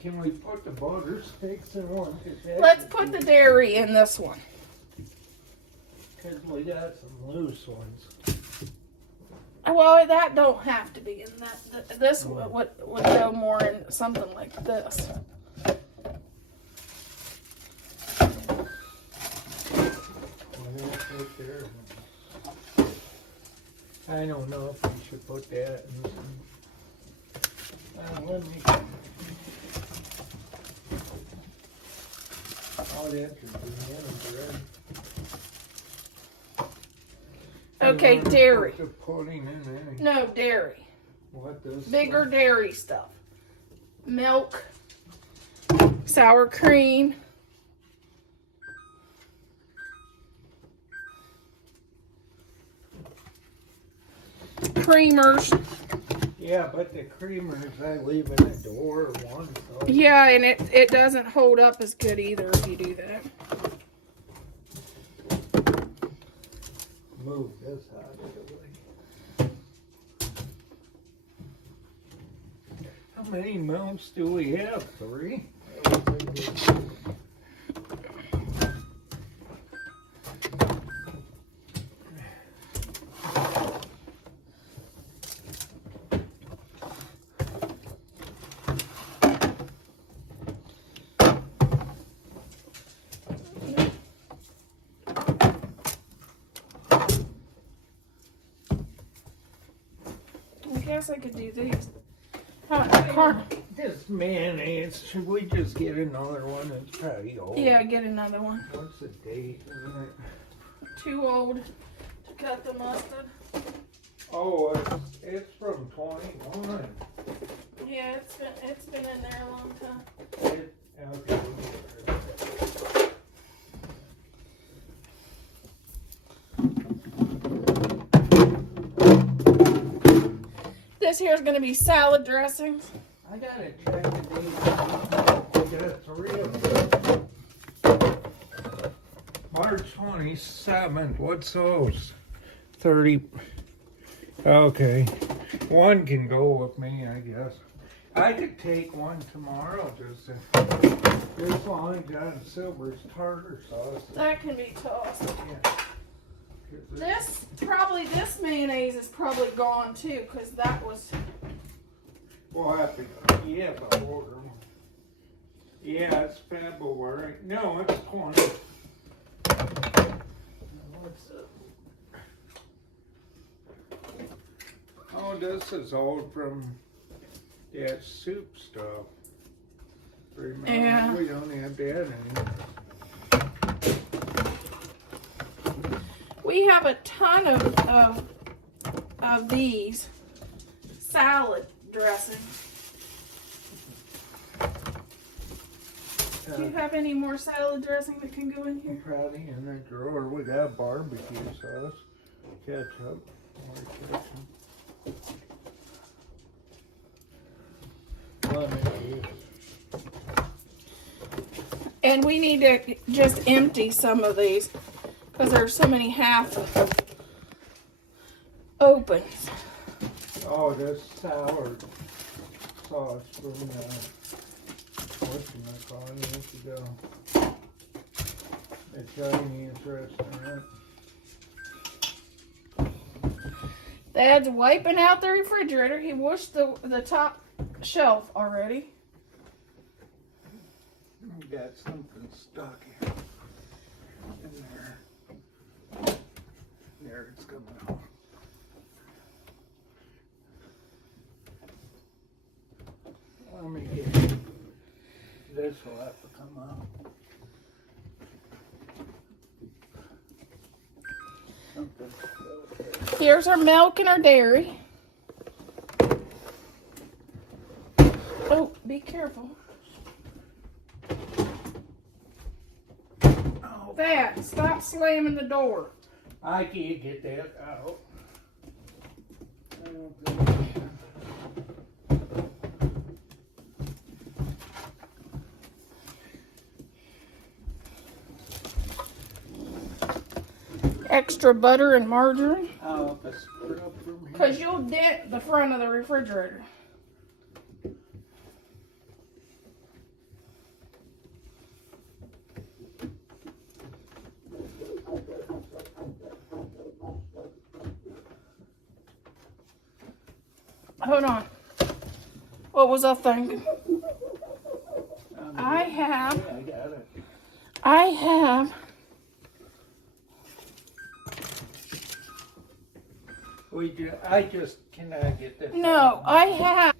Can we put the butter sticks in one? Let's put the dairy in this one. Because we got some loose ones. Well, that don't have to be in that. This would go more in something like this. I don't know if we should put that in. Let me. Oh, that's Okay, dairy. The pudding in there. No, dairy. What does? Bigger dairy stuff. Milk, sour cream, creamers. Yeah, but the creamers I leave in the door or one. So Yeah, and it doesn't hold up as good either if you do that. Move this out of the way. How many mounts do we have? 3? I guess I could do these. This mayonnaise, should we just get another one? It's probably old. Yeah, get another one. What's the date on it? Too old to cut the mustard. Oh, it's from 21. Yeah, it's been in there a long time. Okay. This here is going to be salad dressings. I gotta check the date. We got 3 of them. March 27th. What's those? 30. Okay. One can go with me, I guess. I could take one tomorrow just as long as John Silver's tartar sauce. That can be tossed. Yeah. This mayonnaise is probably gone too, because that was. We'll have to, but order them. Yeah, it's February. No, it's 20. What's up? Oh, this is old from that soup stuff. Remember, Yeah. we don't have that anymore. We have a ton of these salad dressings. Do you have any more salad dressing that can go in here? Probably in the drawer. We got barbecue sauce, ketchup, more ketchup. Lemon. And we need to just empty some of these because there's so many half opens. Oh, this sour sauce from whatchamacallit years ago. The Chinese restaurant. Dad's wiping out the refrigerator. He washed the top shelf already. We got something stuck here. In there. There it's coming out. Let me get this will have to come out. Here's our milk and our dairy. Oh, be careful. Oh, Dad, stop slamming the door. I can't get that out. I don't think. Extra butter and margarine. I'll have to scrub from here. Because you'll dent the front of the refrigerator. hold on. What was I thinking? I have. Yeah, I got it. I have. I just cannot get this. No, I have.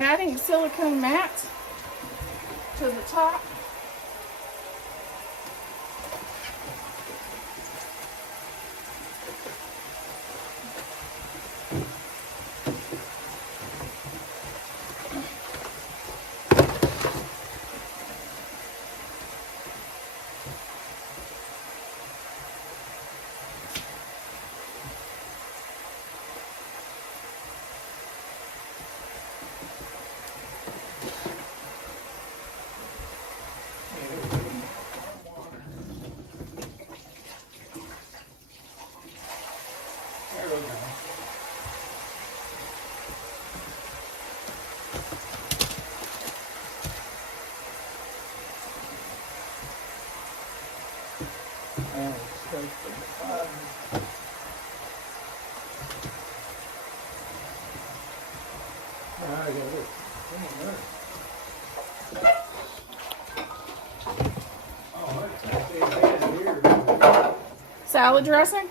Adding silicone mats to the top. Salad dressing?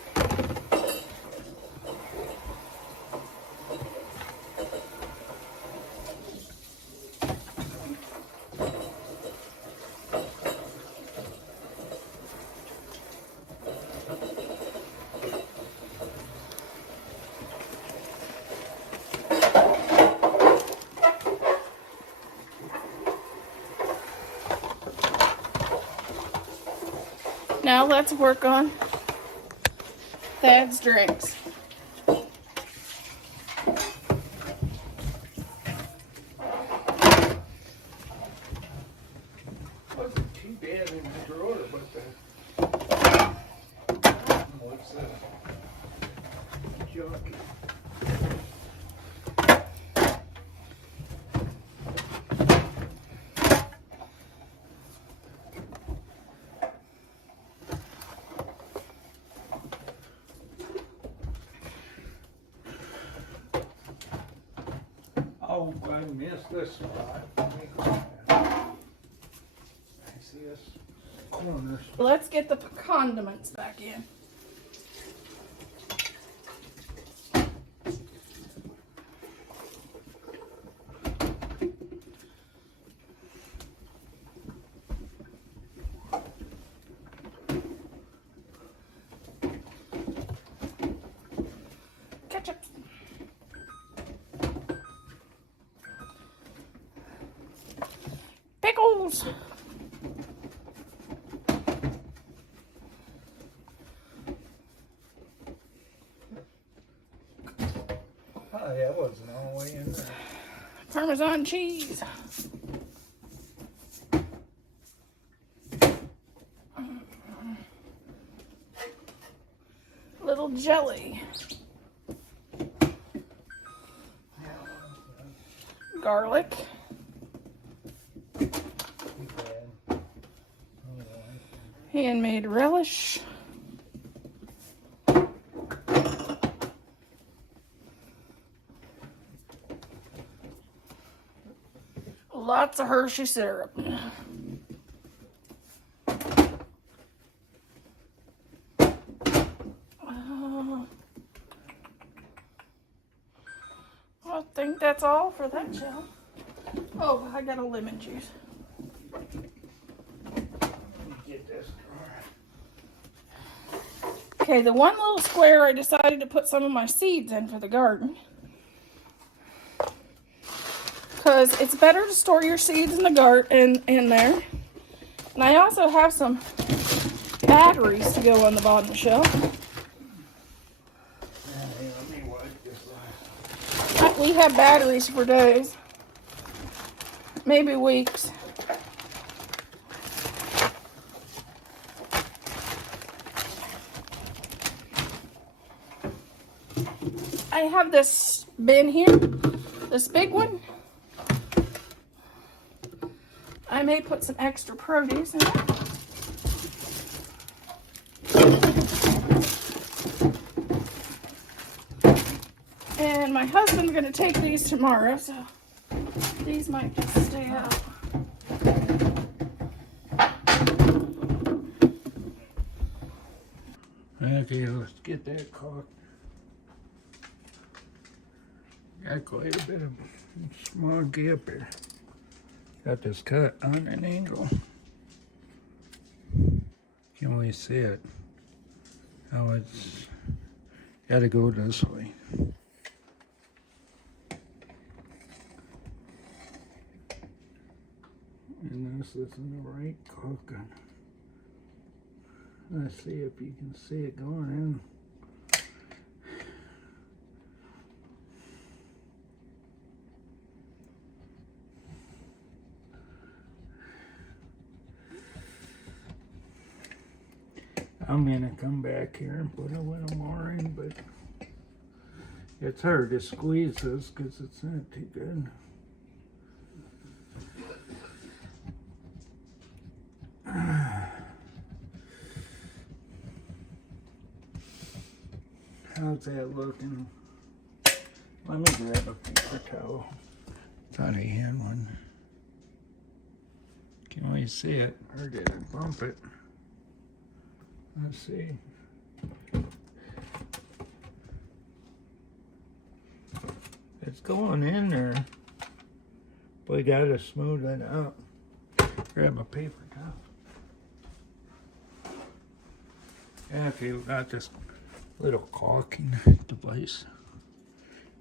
Now let's work on Thad's drinks. Wasn't too bad in the drawer, but what's that? Junk. Oh, I missed this spot. I see this corners. Let's get the condiments back in. Ketchup. Pickles. Oh, that wasn't all the way in there. Parmesan cheese. Little jelly. Garlic. Handmade relish. Lots of Hershey syrup. I think that's all for that shell. Oh, I got a lemon juice. Get this. Okay, the one little square I decided to put some of my seeds in for the garden. Because it's better to store your seeds in the garden in there. And I also have some batteries to go on the bottom shelf. Let me wipe this off. We have batteries for days. Maybe weeks. I have this bin here, this big one. I may put some extra produce in it. And my husband's gonna take these tomorrow, so these might just stay out. Okay, let's get that caulk. Got quite a bit of small gap here. Got this cut on an angle. Can't really see it. How it's gotta go this way. And this isn't the right caulking. Let's see if you can see it going in. I'm gonna come back here and put a little more in, but it's hard to squeeze this because it's not too good. How's that looking? Let me grab a paper towel. Thought I had one. Can we see it? Or did I bump it? Let's see. It's going in there. We gotta smooth it out. Grab a paper towel. Okay, we got this little caulking device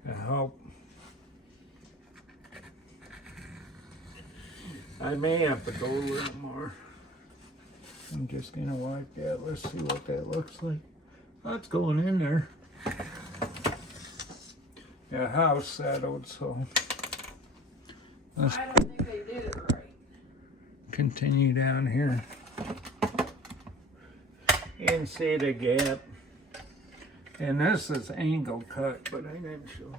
to help. I may have to go a little more. I'm just gonna wipe that. Let's see what that looks like. That's going in there. The house settled, so let's I don't think they did it right. continue down here. You can see the gap. And this is angle cut, but I didn't show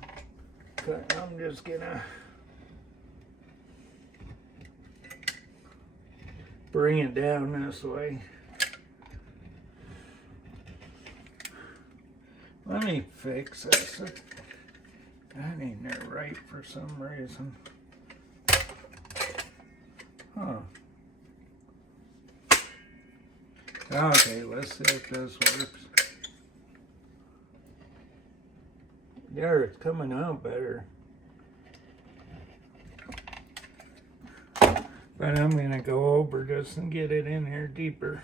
cut. I'm just gonna bring it down this way. Let me fix this. That ain't there right for some reason. Huh. Okay, let's see if this works. There, it's coming out better. But I'm gonna go over this and get it in here deeper,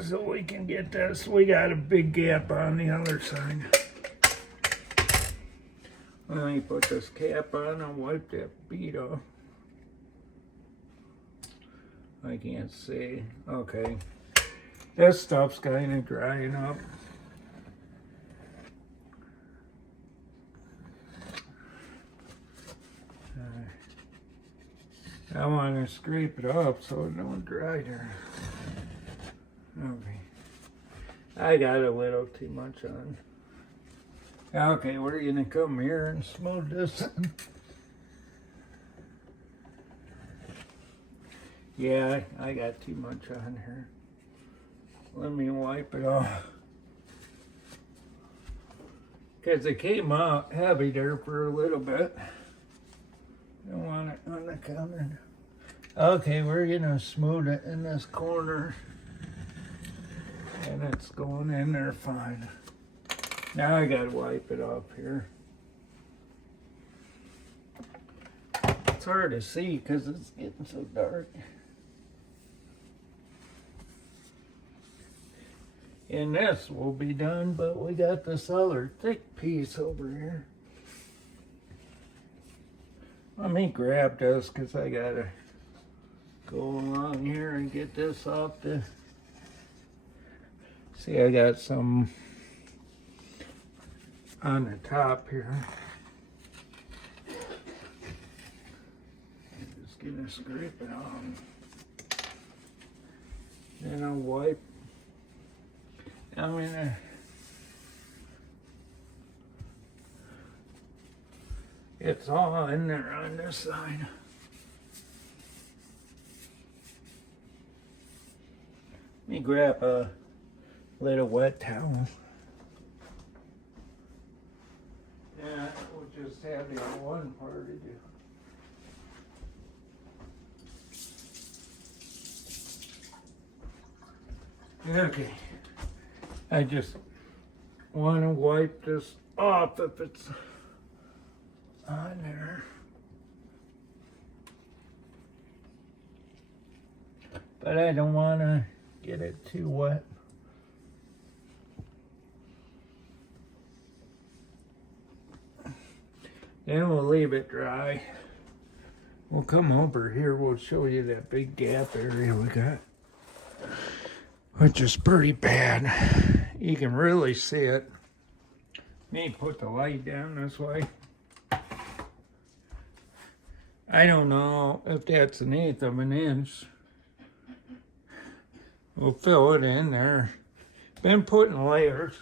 so we can get this. We got a big gap on the other side. Let me put this cap on and wipe that bead off. I can't see. Okay. This stuff's kind of drying up. I want to scrape it up so it don't dry there. Okay. I got a little too much on. Okay, we're gonna come here and smooth this in. Yeah, I got too much on here. Let me wipe it off. Because it came out heavy there for a little bit. Don't want it on the counter. Okay, we're gonna smooth it in this corner. And it's going in there fine. Now I gotta wipe it off here. It's hard to see because it's getting so dark. And this will be done, but we got this other thick piece over here. Let me grab this because I gotta go along here and get this off the... See, I got some on the top here. I'm just gonna scrape it off. Then I'll wipe. I mean, it's all in there on this side. Let me grab a little wet towel. Yeah, we'll just have the one part to do. Okay, I just want to wipe this off if it's on there. But I don't want to get it too wet. Then we'll leave it dry. We'll come over here, we'll show you that big gap area we got, which is pretty bad. You can really see it. Need to put the light down this way. I don't know if that's an eighth of an inch. We'll fill it in there. Been putting layers.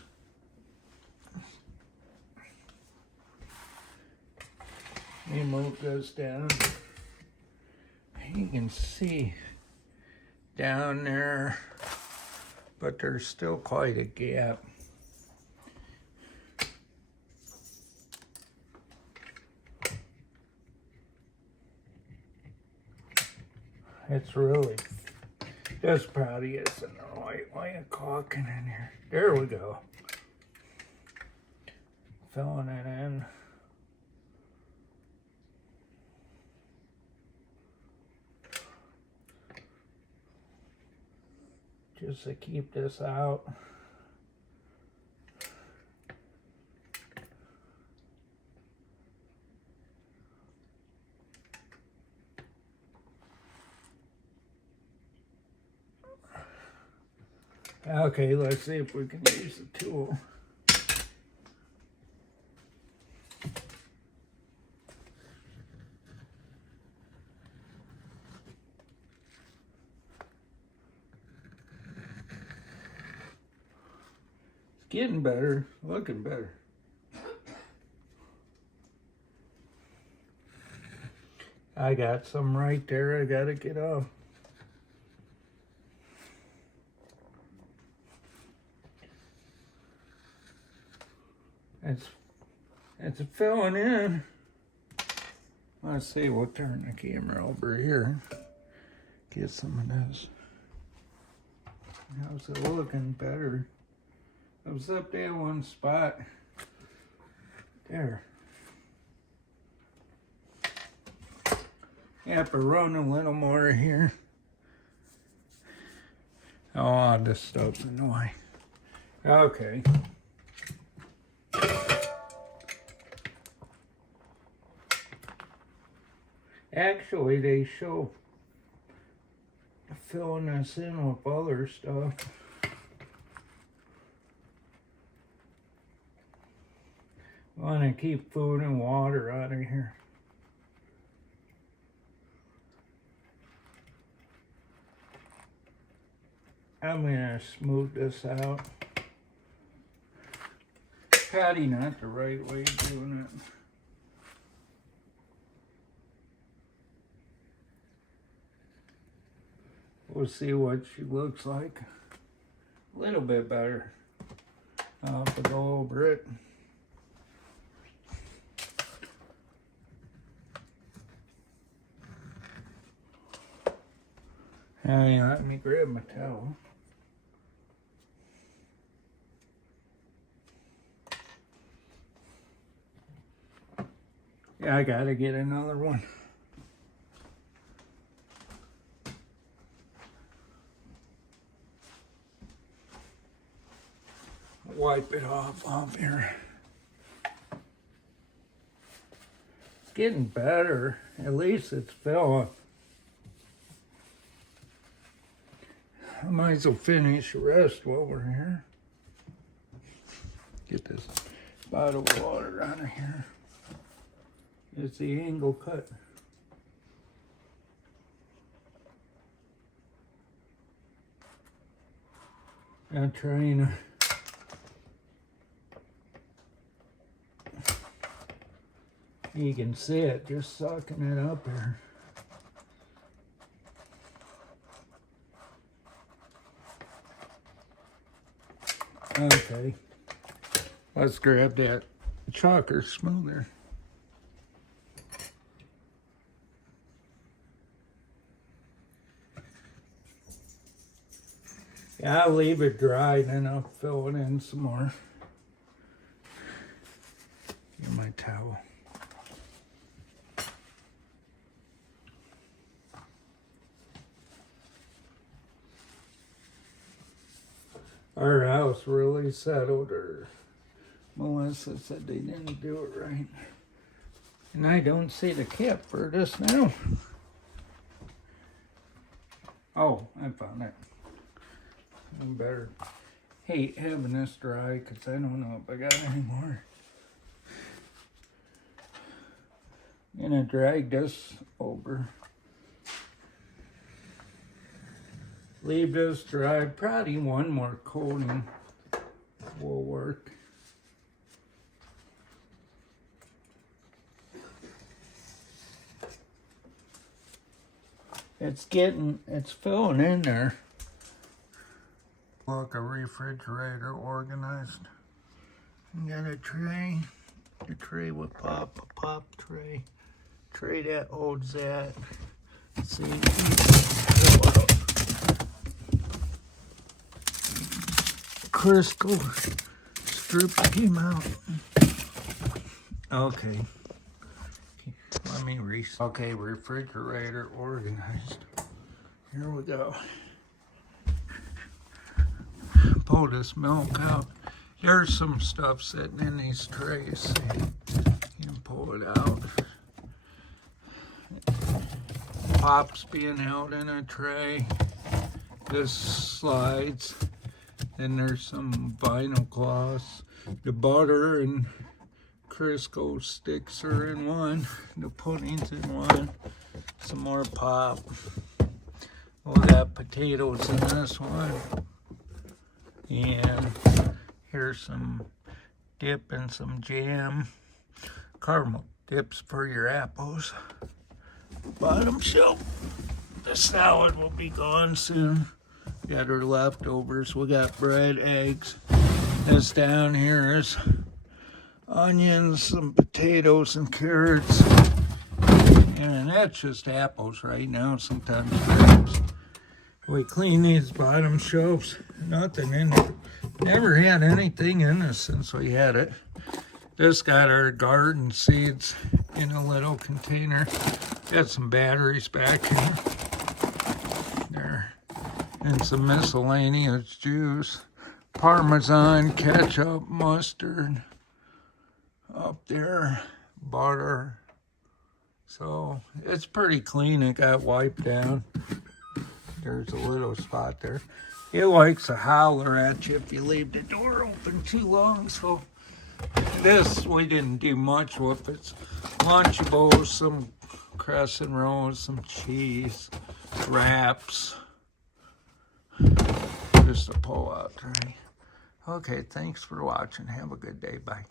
Let me move this down. You can see down there, but there's still quite a gap. It's really, this probably isn't the right way of caulking in here. There we go. Filling it in. Just to keep this out. Okay, let's see if we can use the tool. Getting better, looking better. I got some right there I gotta get off. It's filling in. Let's see, we'll turn the camera over here. Get some of this. How's it looking? Better. I was up there one spot. There. Have to run a little more here. Oh, this stuff's annoying. Okay. Actually, they show filling this in with other stuff. Want to keep food and water out of here. I'm gonna smooth this out. Probably not the right way of doing it. We'll see what she looks like. A little bit better. I'll have to go over it. Hang on, let me grab my towel. Yeah, I gotta get another one. Wipe it off here. It's getting better. At least it's filling. I might as well finish the rest while we're here. Get this bottle of water out of here. It's the angle cut. I'm trying to You can see it just sucking it up here. Okay, let's grab that chalker smoother. Yeah, I'll leave it dry, then I'll fill it in some more. Here's my towel. Our house really settled her. Melissa said they didn't do it right. And I don't see the cap for this now. Oh, I found it. I better hate having this dry because I don't know if I got any more. I'm gonna drag this over. Leave this dry. Probably one more coating will work. It's filling in there. Look, a refrigerator organized. You got a tray with a pop tray. Tray that holds that. Let's see. Crystal strip came out. Okay. Let me Okay, refrigerator organized. Here we go. Pull this milk out. There's some stuff sitting in these trays. You can pull it out. Pop's being held in a tray. This slides. Then there's some vinyl cloths. The butter and Crisco sticks are in one. The pudding's in one. Some more pop. We got potatoes in this one. And here's some dip and some jam. Caramel dips for your apples. Bottom shelf. The salad will be gone soon. Got our leftovers. We got bread, eggs. This down here is onions, some potatoes and carrots. And that's just apples right now, sometimes grapes. We clean these bottom shelves. Nothing in there. Never had anything in this since we had it. This got our garden seeds in a little container. Got some batteries back here. There. And some miscellaneous juice. Parmesan, ketchup, mustard. Up there. Butter. So it's pretty clean. It got wiped down. There's a little spot there. It likes to holler at you if you leave the door open too long. So this we didn't do much with. It's Lunchables, some crescent rolls, some cheese, wraps. Just a pull-out tray. Okay, thanks for watching. Have a good day. Bye.